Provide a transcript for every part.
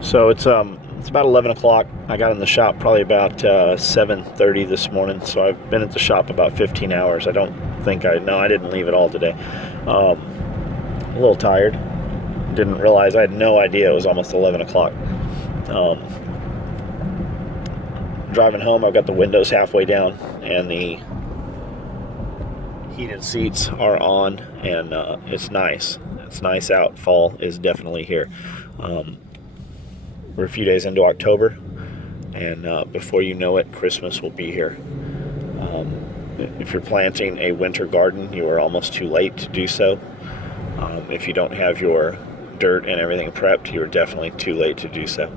So it's about 11 o'clock. I got in the shop probably about 7:30 this morning. So I've been at the shop about 15 hours. I don't think I didn't leave at all today. A little tired. Didn't realize, I had no idea it was almost 11 o'clock. Um, Driving home, I've got the windows halfway down and the heated seats are on, and it's nice. It's nice out. Fall is definitely here. We're a few days into October, and before you know it, Christmas will be here. If you're planting a winter garden, you are almost too late to do so. If you don't have your dirt and everything prepped, you are definitely too late to do so.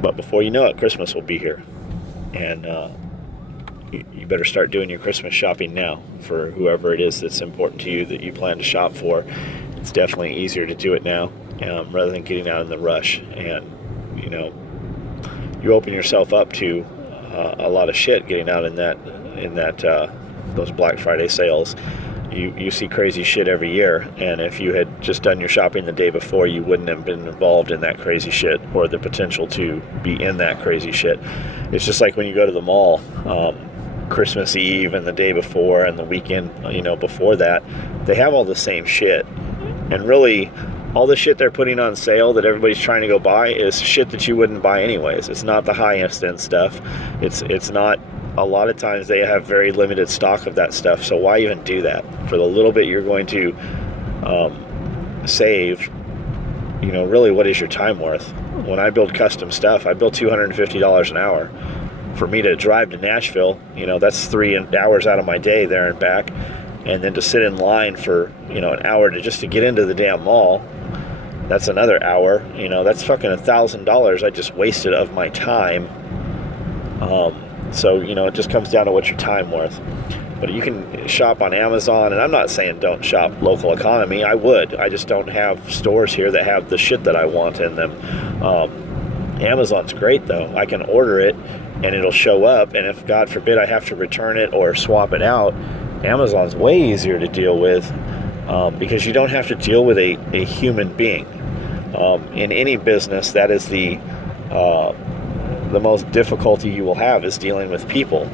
But before you know it, Christmas will be here. And you better start doing your Christmas shopping now for whoever it is that's important to you that you plan to shop for. It's definitely easier to do it now rather than getting out in the rush. And, you open yourself up to a lot of shit getting out in that those Black Friday sales. You see crazy shit every year, and if you had just done your shopping the day before, you wouldn't have been involved in that crazy shit or the potential to be in that crazy shit. It's just like when you go to the mall, Christmas Eve and the day before and the weekend, before that, they have all the same shit. And really, all the shit they're putting on sale that everybody's trying to go buy is shit that you wouldn't buy anyways. It's not the highest end stuff. It's not. A lot of times they have very limited stock of that stuff, so why even do that? For the little bit you're going to save, really what is your time worth? When I build custom stuff, I build $250 an hour. For me to drive to Nashville, that's 3 hours out of my day there and back, and then to sit in line for, an hour just to get into the damn mall, that's another hour. That's fucking $1,000 I just wasted of my time. So, it just comes down to what's your time worth. But you can shop on Amazon, and I'm not saying don't shop local economy. I would. I just don't have stores here that have the shit that I want in them. Amazon's great, though. I can order it, and it'll show up, and if, God forbid, I have to return it or swap it out, Amazon's way easier to deal with because you don't have to deal with a human being. In any business, that is the most difficulty you will have is dealing with people.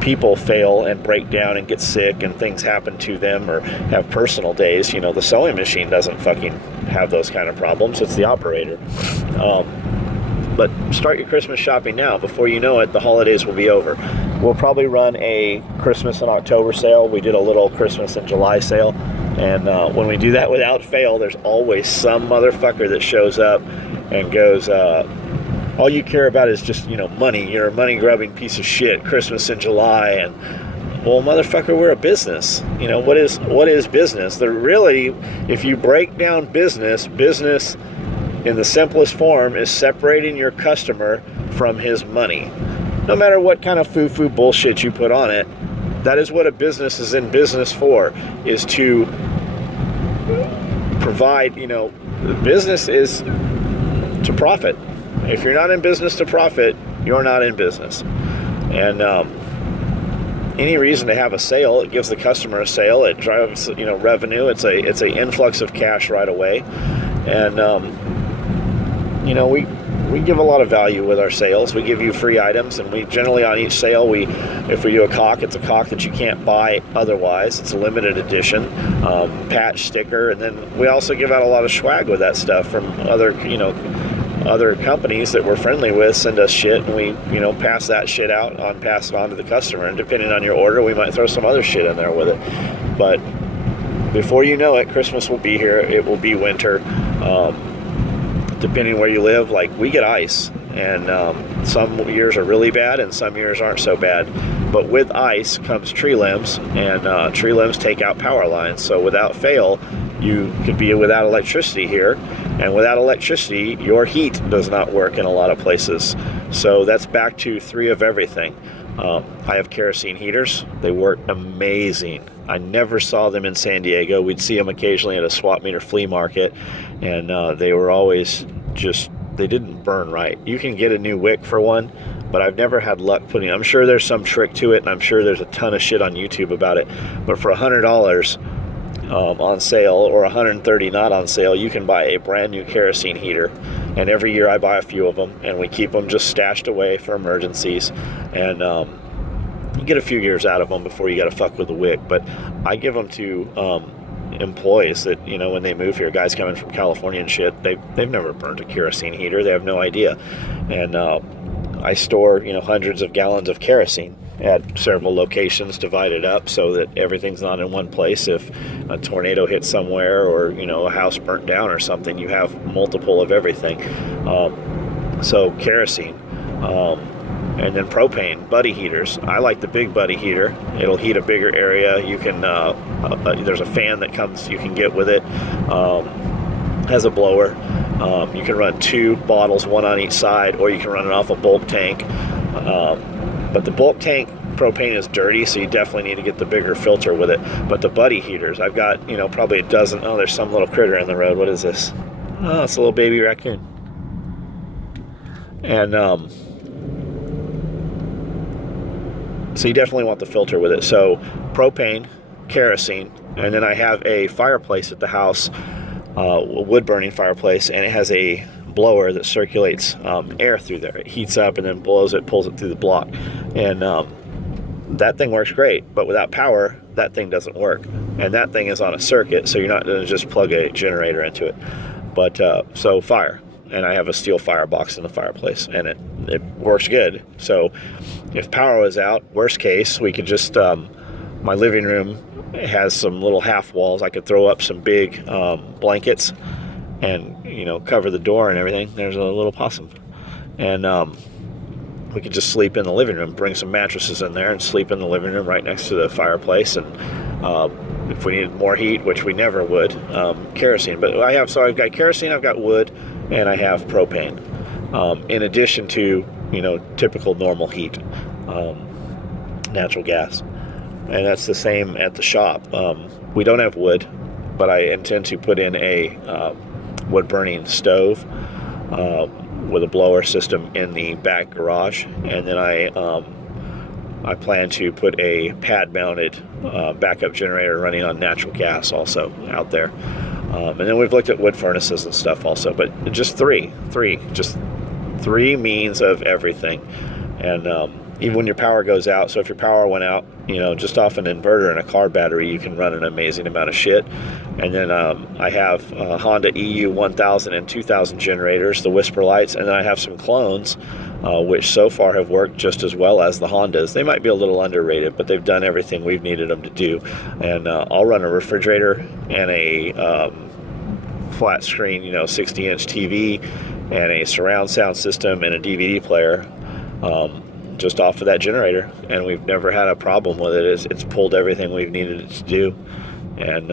People fail and break down and get sick and things happen to them or have personal days. The sewing machine doesn't fucking have those kind of problems. It's the operator. But start your Christmas shopping now. Before you know it, the holidays will be over. We'll probably run a Christmas in October sale. We did a little Christmas in July sale. And when we do that, without fail, there's always some motherfucker that shows up and goes, all you care about is just, money. You're a money-grubbing piece of shit. Christmas in July. And, well, motherfucker, we're a business. What is business? Really, if you break down business in the simplest form is separating your customer from his money. No matter what kind of foo-foo bullshit you put on it, that is what a business is in business for, is to provide, business is to profit. If you're not in business to profit, you're not in business. And any reason to have a sale, it gives the customer a sale. It drives, revenue. It's a influx of cash right away. And we give a lot of value with our sales. We give you free items, and we generally on each sale, if we do a caulk, it's a caulk that you can't buy otherwise. It's a limited edition patch sticker, and then we also give out a lot of swag with that stuff from other companies that we're friendly with send us shit, and we pass that shit out pass it on to the customer, and depending on your order, we might throw some other shit in there with it. But before you know it, Christmas will be here. It will be winter. Depending where you live, like we get ice, and some years are really bad and some years aren't so bad. But with ice comes tree limbs, and tree limbs take out power lines. So without fail, you could be without electricity here, and without electricity, your heat does not work in a lot of places. So that's back to 3 of everything. I have kerosene heaters. They work amazing. I never saw them in San Diego. We'd see them occasionally at a swap meter flea market, and they were always they didn't burn right. You can get a new wick for one, but I've never had luck putting. I'm sure there's some trick to it, and I'm sure there's a ton of shit on YouTube about it. But for $100, on sale or 130 not on sale, you can buy a brand new kerosene heater. And every year I buy a few of them, and we keep them just stashed away for emergencies. And you get a few years out of them before you got to fuck with the wick. But I give them to employees that, when they move here, guys coming from California and shit, they've never burned a kerosene heater. They have no idea. And I store, hundreds of gallons of kerosene at several locations divided up so that everything's not in one place. If a tornado hits somewhere or, a house burnt down or something, you have multiple of everything. So kerosene. And then propane, buddy heaters. I like the big buddy heater. It'll heat a bigger area. You can, there's a fan that comes, you can get with it. Has a blower. You can run 2 bottles, 1 on each side, or you can run it off a bulk tank. But the bulk tank propane is dirty, so you definitely need to get the bigger filter with it. But the buddy heaters, I've got, probably a dozen. Oh, there's some little critter in the road. What is this? Oh, it's a little baby raccoon. And, so you definitely want the filter with it. So propane, kerosene, and then I have a fireplace at the house, a wood-burning fireplace, and it has a blower that circulates air through there. It heats up and then blows it, pulls it through the block. And that thing works great, but without power, that thing doesn't work. And that thing is on a circuit, so you're not going to just plug a generator into it. But so fire. And I have a steel firebox in the fireplace, and it works good. So if power was out, worst case, we could just, my living room has some little half walls. I could throw up some big blankets and, cover the door and everything. There's a little possum. And we could just sleep in the living room, bring some mattresses in there and sleep in the living room right next to the fireplace. And if we needed more heat, which we never would, kerosene. But I've got kerosene, I've got wood, and I have propane, in addition to, typical normal heat, natural gas. And that's the same at the shop. We don't have wood, but I intend to put in a wood-burning stove with a blower system in the back garage. And then I plan to put a pad-mounted backup generator running on natural gas also out there. And then we've looked at wood furnaces and stuff also, but just three means of everything. And even when your power goes out, so if your power went out, just off an inverter and a car battery, you can run an amazing amount of shit. And then I have Honda EU 1000 and 2000 generators, the Whisper lights, and then I have some clones, which so far have worked just as well as the Hondas. They might be a little underrated, but they've done everything we've needed them to do. And I'll run a refrigerator and a flat screen, 60-inch TV and a surround sound system and a DVD player, just off of that generator, and we've never had a problem with it. It's pulled everything we've needed it to do. And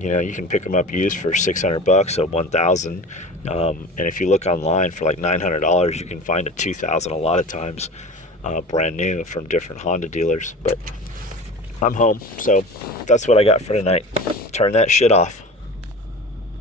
you can pick them up used for $600, so $1,000. And if you look online for like $900, you can find a 2000 a lot of times, brand new from different Honda dealers. But I'm home, so that's what I got for tonight. Turn that shit off.